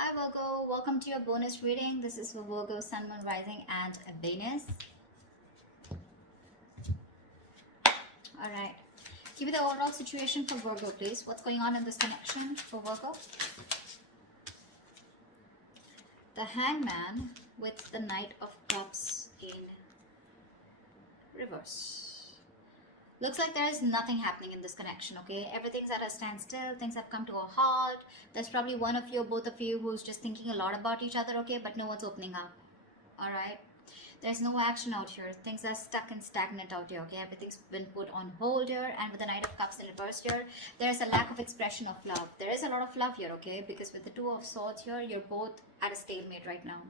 Hi Virgo, welcome to your bonus reading. This is for Virgo, Sun, Moon, Rising, and Venus. Alright, give me the overall situation for Virgo, please. What's going on in this connection for Virgo? The Hangman with the Knight of Cups in reverse. Looks like there is nothing happening in this connection, okay? Everything's at a standstill. Things have come to a halt. There's probably one of you or both of you who's just thinking a lot about each other, okay? But no one's opening up, all right? There's no action out here. Things are stuck and stagnant out here, okay? Everything's been put on hold here. And with the Knight of Cups in reverse here, there's a lack of expression of love. There is a lot of love here, okay? Because with the Two of Swords here, you're both at a stalemate right now.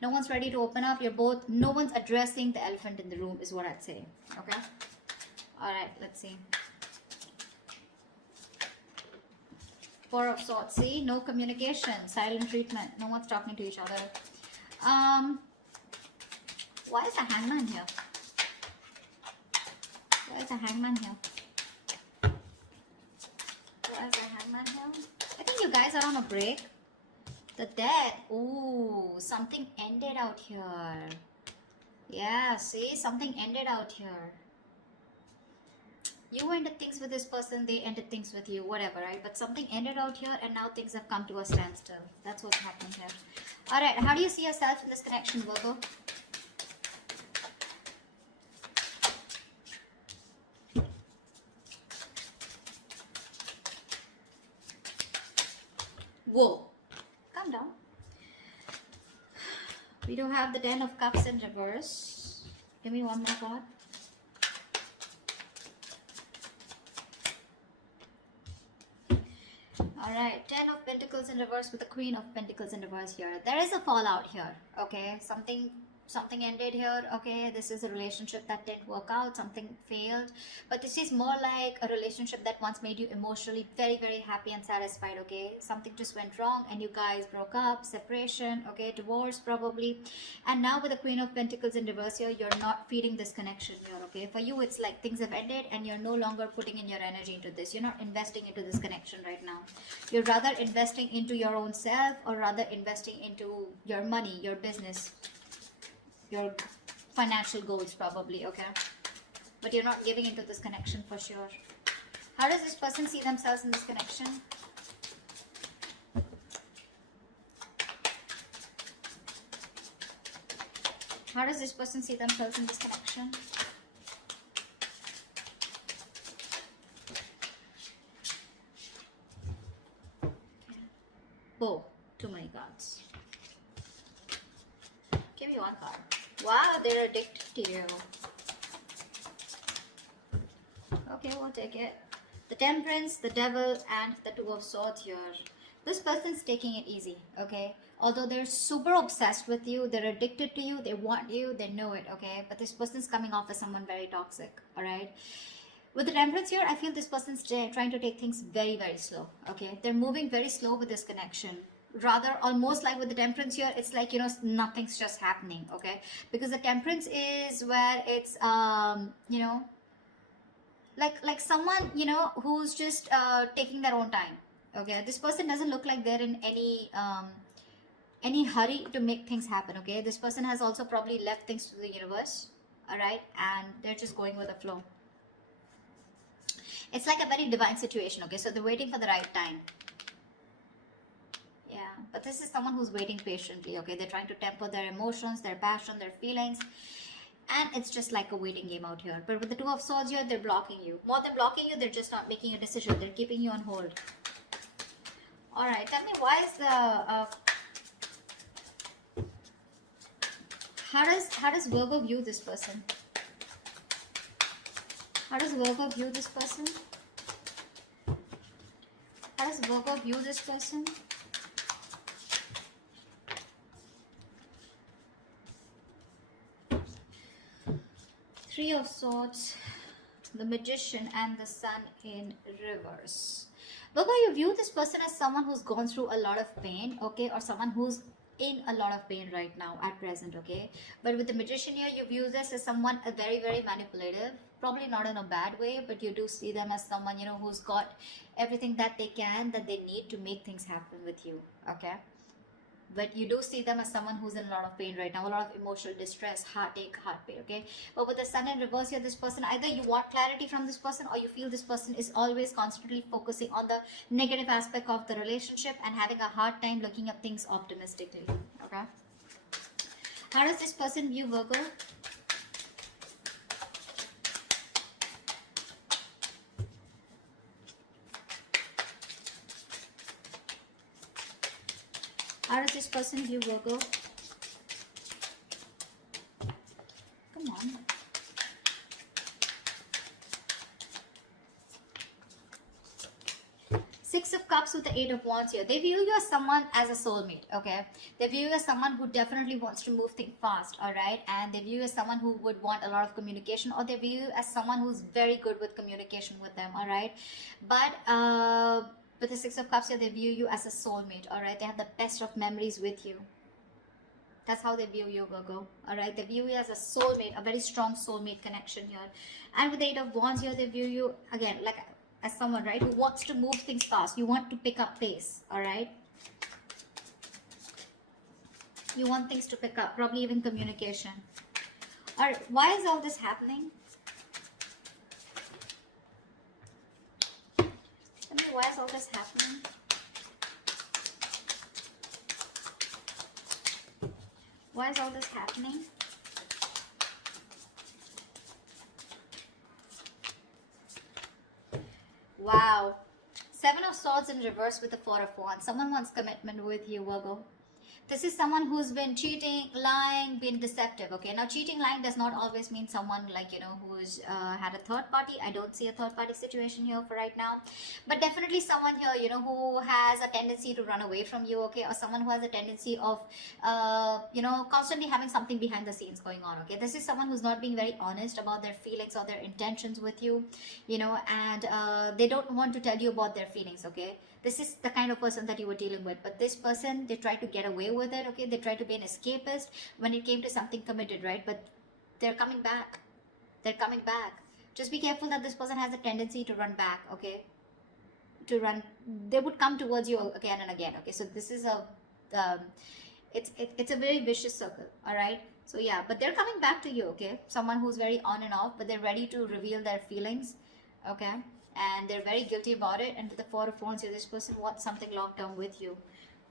No one's ready to open up. No one's addressing the elephant in the room is what I'd say, okay? Alright, let's see. Four of Swords. See, no communication, silent treatment. No one's talking to each other. Why is the Hangman here? Why is the Hangman here? Why is the Hangman here? I think you guys are on a break. The Death. Ooh, something ended out here. Yeah, see, something ended out here. You ended things with this person, they ended things with you, whatever, right? But something ended out here and now things have come to a standstill. That's what's happening here. Alright, how do you see yourself in this connection, Virgo? Whoa. Calm down. We do have the Ten of Cups in reverse. Give me one more card. Alright, Ten of Pentacles in reverse with the Queen of Pentacles in reverse here. There is a fallout here, okay? Something ended here, okay? This is a relationship that didn't work out, something failed. But this is more like a relationship that once made you emotionally very, very happy and satisfied, okay? Something just went wrong and you guys broke up, separation, okay? Divorce probably. And now with the Queen of Pentacles in reverse here, you're not feeding this connection here, okay? For you, it's like things have ended and you're no longer putting in your energy into this. You're not investing into this connection right now. You're rather investing into your own self or rather investing into your money, your business, your financial goals probably, okay? But you're not giving into this connection for sure. How does this person see themselves in this connection? How does this person see themselves in this connection? Oh, too many cards. Give me one card. Wow, they're addicted to you. Okay, we'll take it. The Temperance, the Devil, and the Two of Swords here. This person's taking it easy, okay? Although they're super obsessed with you, they're addicted to you, they want you, they know it, okay? But this person's coming off as someone very toxic, alright? With the Temperance here, I feel this person's trying to take things very, very slow, okay? They're moving very slow with this connection. Rather, almost like with the Temperance here, it's like, you know, nothing's just happening, okay? Because the Temperance is where it's, you know, like someone, you know, who's just taking their own time, okay? This person doesn't look like they're in any hurry to make things happen, okay? This person has also probably left things to the universe, all right? And they're just going with the flow. It's like a very divine situation, okay? So they're waiting for the right time. Yeah, but this is someone who's waiting patiently, okay? They're trying to temper their emotions, their passion, their feelings. And it's just like a waiting game out here. But with the Two of Swords here, they're blocking you. More than blocking you, they're just not making a decision. They're keeping you on hold. Alright, tell me why is the... How does Virgo view this person? How does Virgo view this person? How does Virgo view this person? Three of Swords, the Magician, and the Sun in reverse. Virgo, you view this person as someone who's gone through a lot of pain, okay? Or someone who's in a lot of pain right now at present, okay? But with the Magician here, you view this as someone very, very manipulative. Probably not in a bad way, but you do see them as someone, you know, who's got everything that they can, that they need to make things happen with you, okay? but you do see them as someone who's in a lot of pain right now, a lot of emotional distress, heartache, heart pain, okay? But with the sun in reverse here, this person, either you want clarity from this person, or you feel this person is always constantly focusing on the negative aspect of the relationship and having a hard time looking at things optimistically, okay? How does this person view Virgo? How does this person view Virgo? Come on. Six of Cups with the Eight of Wands here. They view you as someone as a soulmate, okay? They view you as someone who definitely wants to move things fast, all right? And they view you as someone who would want a lot of communication, or they view you as someone who's very good with communication with them, all right? But with the Six of Cups here, they view you as a soulmate, all right? They have the best of memories with you. That's how they view you, Virgo, all right? They view you as a soulmate, a very strong soulmate connection here. And with the Eight of Wands here, they view you, again, like as someone, right, who wants to move things fast. You want to pick up pace, all right? You want things to pick up, probably even communication. All right, why is all this happening? Tell me, why is all this happening? Why is all this happening? Wow. Seven of Swords in reverse with the Four of Wands. Someone wants commitment with you, Virgo. This is someone who's been cheating, lying, been deceptive, okay? Now, cheating, lying does not always mean someone like, you know, who's had a third party. I don't see a third party situation here for right now. But definitely someone here, you know, who has a tendency to run away from you, okay? Or someone who has a tendency of, you know, constantly having something behind the scenes going on, okay? This is someone who's not being very honest about their feelings or their intentions with you, you know, and they don't want to tell you about their feelings, okay? This is the kind of person that you were dealing with. But this person, they tried to get away with it, okay? They tried to be an escapist when it came to something committed, right? But they're coming back. They're coming back. Just be careful that this person has a tendency to run back, okay? To run. They would come towards you again and again, okay? So this is a, it's a very vicious circle, all right? So yeah, but they're coming back to you, okay? Someone who's very on and off, but they're ready to reveal their feelings, okay? And they're very guilty about it. And with the Four of Wands here, this person wants something long-term with you.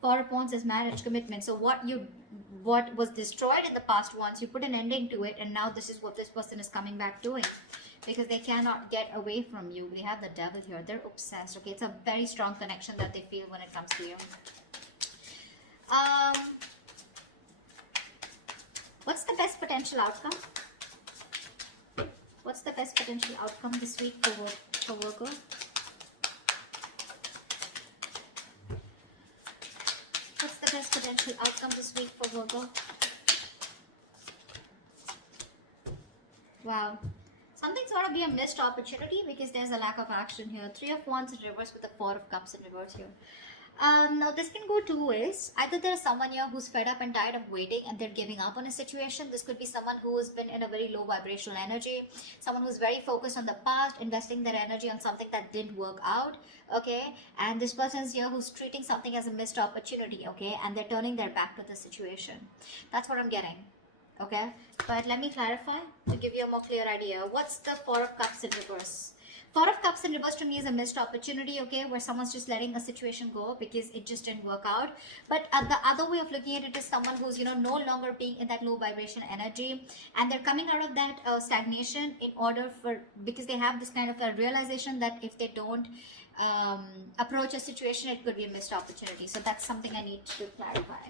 Four of Wands is marriage, commitment. So what was destroyed in the past once, you put an ending to it, and now this is what this person is coming back doing, because they cannot get away from you. We have the Devil here. They're obsessed, okay? It's a very strong connection that they feel when it comes to you. What's the best potential outcome? What's the best potential outcome this week for Virgo? What's the best potential outcome this week for Virgo? Wow. Something's got to be a missed opportunity because there's a lack of action here. Three of Wands in reverse with the Four of Cups in reverse here. Now this can go two ways. Either there's someone here who's fed up and tired of waiting and they're giving up on a situation. This could be someone who's been in a very low vibrational energy, someone who's very focused on the past, investing their energy on something that didn't work out, okay? And this person's here who's treating something as a missed opportunity, okay? And they're turning their back to the situation. That's what I'm getting, okay? But let me clarify to give you a more clear idea. What's the Four of Cups in reverse? Four of Cups in reverse to me is a missed opportunity, okay, where someone's just letting a situation go because it just didn't work out. But the other way of looking at it is someone who's, you know, no longer being in that low vibration energy, and they're coming out of that stagnation in order for, because they have this kind of a realization that if they don't approach a situation, it could be a missed opportunity. So that's something I need to clarify.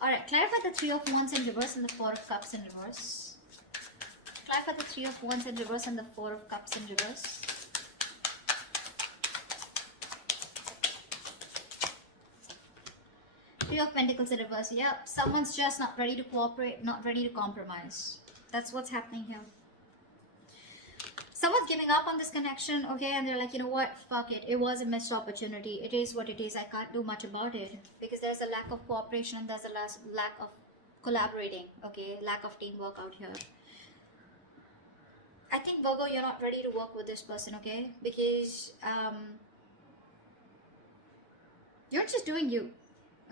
All right, clarify the Three of Wands in reverse and the Four of Cups in reverse. Clarify the Three of Wands in reverse and the Four of Cups in reverse. Three of Pentacles in reverse. Yep, someone's just not ready to cooperate, not ready to compromise. That's what's happening here. Someone's giving up on this connection, okay, and they're like, you know what, fuck it. It was a missed opportunity. It is what it is. I can't do much about it because there's a lack of cooperation and there's a lack of collaborating, okay, lack of teamwork out here. I think, Virgo, you're not ready to work with this person, okay? Because you're just doing you.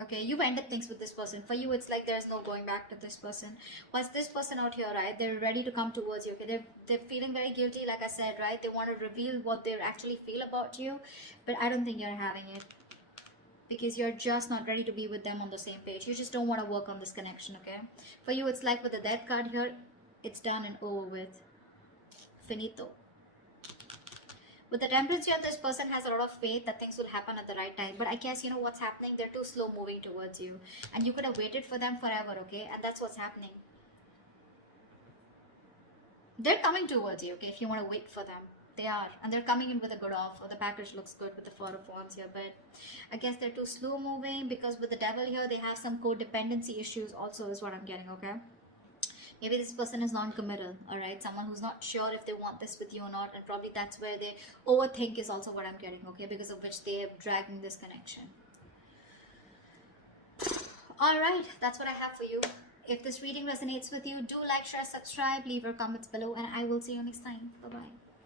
Okay, you've ended things with this person. For you, it's like there's no going back to this person. What's this person out here, right? They're ready to come towards you. Okay, they're feeling very guilty, like I said, right? They want to reveal what they actually feel about you, but I don't think you're having it because you're just not ready to be with them on the same page. You just don't want to work on this connection. Okay, for you, it's like with the death card here, it's done and over with. Finito. With the temperance here, this person has a lot of faith that things will happen at the right time. But I guess you know what's happening? They're too slow moving towards you. And you could have waited for them forever, okay? And that's what's happening. They're coming towards you, okay? If you want to wait for them. They are. And they're coming in with a good offer. The package looks good with the Four of Wands here. But I guess they're too slow moving because with the devil here, they have some codependency issues also is what I'm getting, okay? Maybe this person is non-committal, all right? Someone who's not sure if they want this with you or not, and probably that's where they overthink is also what I'm getting, okay? Because of which they are dragging this connection. All right, that's what I have for you. If this reading resonates with you, do like, share, subscribe, leave your comments below, and I will see you next time. Bye-bye.